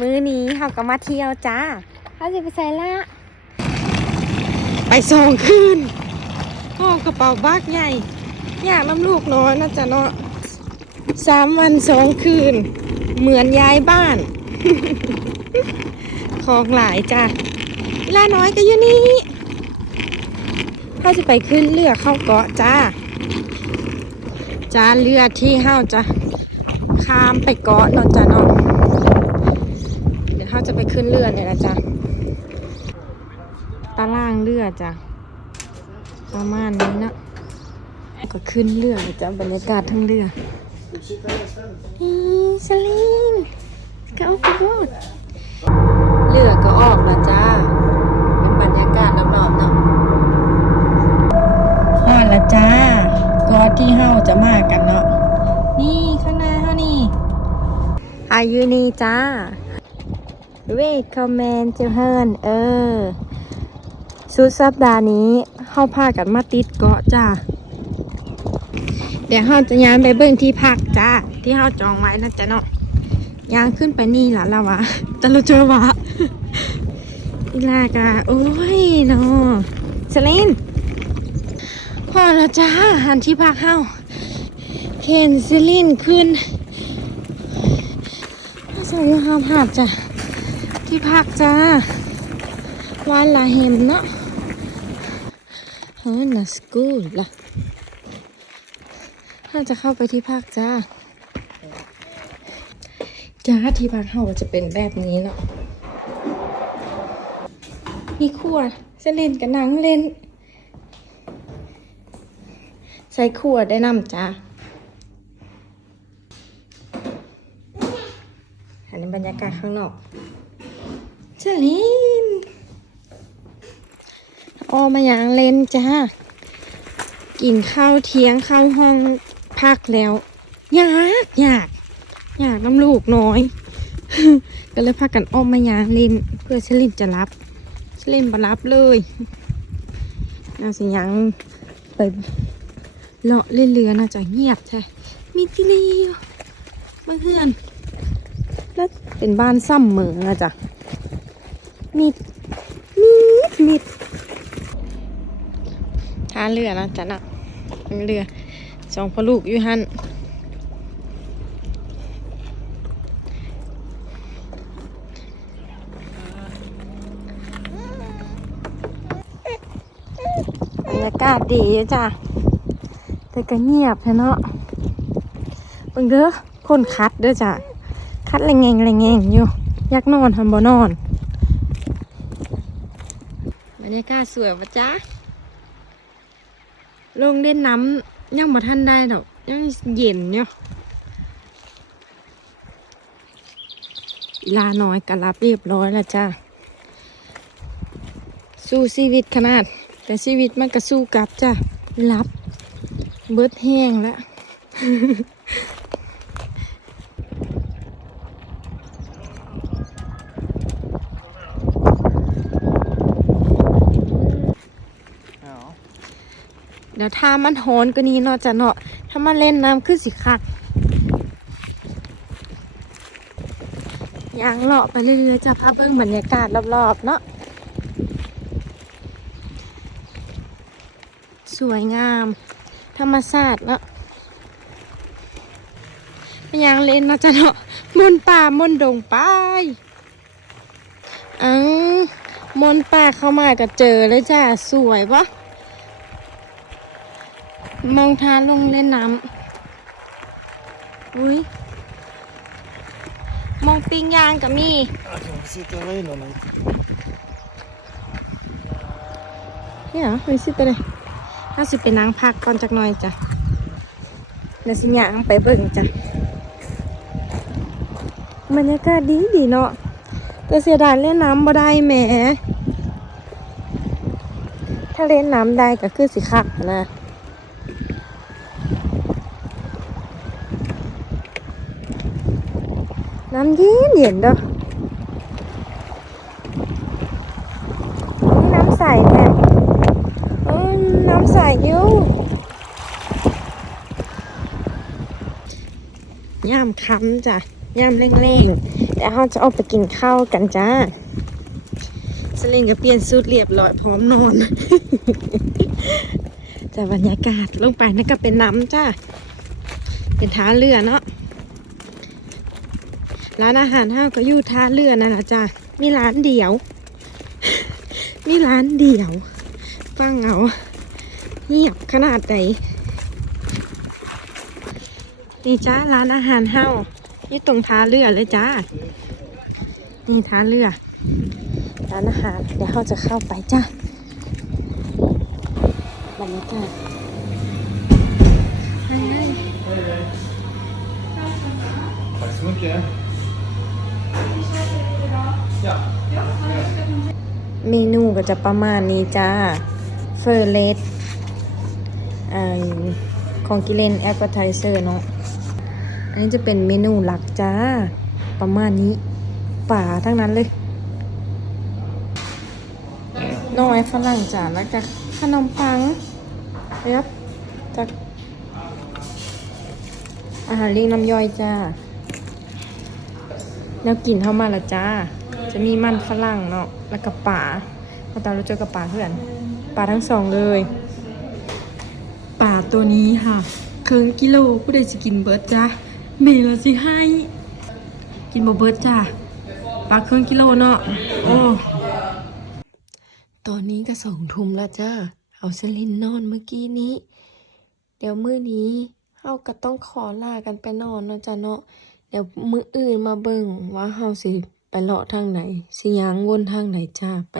มื้อนี้เขาก็มาเที่ยวจ้าเขาจะไปใส่ละ ไปสองคืนห้องกระเป๋าบักใหญ่ยากน้ำลูกน้อยนะจ๊ะเนาะสามวันสองคืน เหมือนย้ายบ้าน ของหลายจ้ะเวลาน้อยก็อยู่นี่เขาจะไปขึ้นเรือเข้าเกาะจ้าจ้าเรือที่เฮาจะข้ามไปเกาะเนาะจ้ะเนาะ เดี๋ยวเขาจะไปขึ้นเรือเนี่ยนะจ้ะตารางเรือจ้ะประมาณนี้นะก็ขึ้นเรือจ้ะบรรยากาศทั้งเรืออีสลินก็เอาไปหมดเรือก็ออกล้วจ้าเป็นบรรยากาศรอบๆเนาะฮอดล้วจ้าก็ที่เฮาจะมากันเนาะนี่ข้างหน้าเฮานี่อายุนี่จ้า เวทคอมเมนเจเฮิร์นเออสุดสัปดาห์นี้เข้าพากันมาติดเกาะจ้าเดี๋ยวเราจะย้ายไปเบิ่งที่พักจ้าที่เราจองไว้นะจ๊ะเนาะย่างขึ้นไปนี่ละละวะจะรู้เจอวะอีลากาโอ้ยเนาะสลินพอแล้วจ้าหันที่พักเฮาเข็นสลินขึ้นใส่ยาหาดจ้ะ ที่พักจ้าวานลาเฮมเนาะเฮ้ยน่าสกูลล่ะถ้าจะเข้าไปที่พักจ้าจ้าที่พักเขาก็จะเป็นแบบนี้เนาะมีขวดจะเล่นกับนังเล่น ใส่ขวดได้นำจ้าอันนี้บรรยากาศข้างนอก เจลินออมาอย่างเลนจ้า กินข้าวเที่ยงข้าวห้องพักแล้ว อยากอยากอยากน้ำลูกน้อย ก็เลยพากันออกมายางเลนเพื่อเชลินจะรับเชลินมารับเลยน่าสิยังไปเลาะเล่นเรือน่าจะเงียบใช่มีที่รีมาเพื่อน แล้วเป็นบ้านซ้ำเหมืองอะจ้ะ มีมีดมีดท่าเรือนะจ๊ะนะเรือสองพอลูกอยู่หันบรรยากาศดีจ้ะ แต่ก็เงียบเนาะเบิ่งเด้อคนคัดเด้อจ้ะ คัดแรงแงแรงแงอยู่ อยากนอนทำบ่นอน รรยากาศสวยปะจ๊ะลงเล่นน้ำยังบ่ทันได้ดอกยังเย็นอยู่ลาน้อยก็รับเรียบร้อยแล้วจ้าสู้ชีวิตขนาด แต่ชีวิตมันก็สู้กลับจ้ารับเบิดแห้งแล้ว เดี๋ยวถ้ามันโหนก็นี้เนาะจะเนาะถ้ามาเล่นน้ำคือสิคักยางเลาะไปเรื่อยๆจะพาเบิ่งบรรยากาศรอบๆเนาะสวยงาม ธรรมชาติเนาะเป็นยางเล่นเนาะจะเนาะมนป่ามนดงไปอังมนป่าเข้ามาก็เจอเลยจ้ะสวยปะ มองทานลงเล่นน้ำอุ้ยมองปิงยางกับมี Ah, che non siete lei non è เนี่ยเหรอไม่สิตัวเลยน่าสิเป็นนางพักก่อนจักหน่อยจ้ะแล้วสิยางไปเบิ่งจ้ะบรรยากาศดีดีเนาะแต่เสียดายเล่นน้ำบ่ได้แหมถ้าเล่นน้ำได้ก็คือสิคักนะ น้ำเย็นเย็นเด้อนี่น้ำใสแม่เออน้ำใสอยู่ย่ามค้ำจ้ะย่ามแรงๆเดี๋ยวเราจะออกไปกินข้าวกันจ้าสลิงก็เปลี่ยนสูตรเรียบร้อยพร้อมนอนจากบรรยากาศลงไปนั่นก็เป็นน้ำจ้า เป็นท่าเรือเนาะ ร้านอาหารห้าก็อยู่ท่าเรือนั่นละจ้ามีร้านเดียว มีร้านเดียว ฟังเอาเงียบขนาดไหนนี่จ้าร้านอาหารเฮานี่ตรงท่าเรือเลยจ้า นี่ท่าเรือ ร้านอาหาร เดี๋ยวเราจะเข้าไปจ้าบรรยากาศ Tack så mycket. เเมนูก็จะประมาณนี้จ้า เฟอร์เลสของกิเลนแอปเปอร์ไทเซอร์เนาะ อันนี้จะเป็นเมนูหลักจ้า ประมาณนี้ป่าทั้งนั้นเลยน้อยฝรั่งจ้าแล้วก็ขนมปังนะครับจากอาหารเลี้ยงน้ำย่อยจ้าแนวกินเข้ามาละจ้า จะมีมันฝรั่งเนาะแล้วก็ป่าพอตามเราเจอกับป่าเพื่อนป่าทั้งสองเลยป่าตัวนี้ค่ะครึ่งกิโลผู้ใดจะกินเบิร์ดจ้าเมย์เราสิให้ กินบ่เบิร์ดจ้าปลาครึ่งกิโลเนาะโอ้ตอนนี้ก็สองทุ่มแล้วจ้าเอาเซลินนอนเมื่อกี้นี้ เดี๋ยวมื้อนี้เฮาก็ต้องขอลากันไปนอนเนาะจ้าเนาะเดี๋ยวมื้ออื่นมาเบิ่งว่าเฮาสิ ไปเลาะทางไหนสิยางวนทางไหนจ้าไป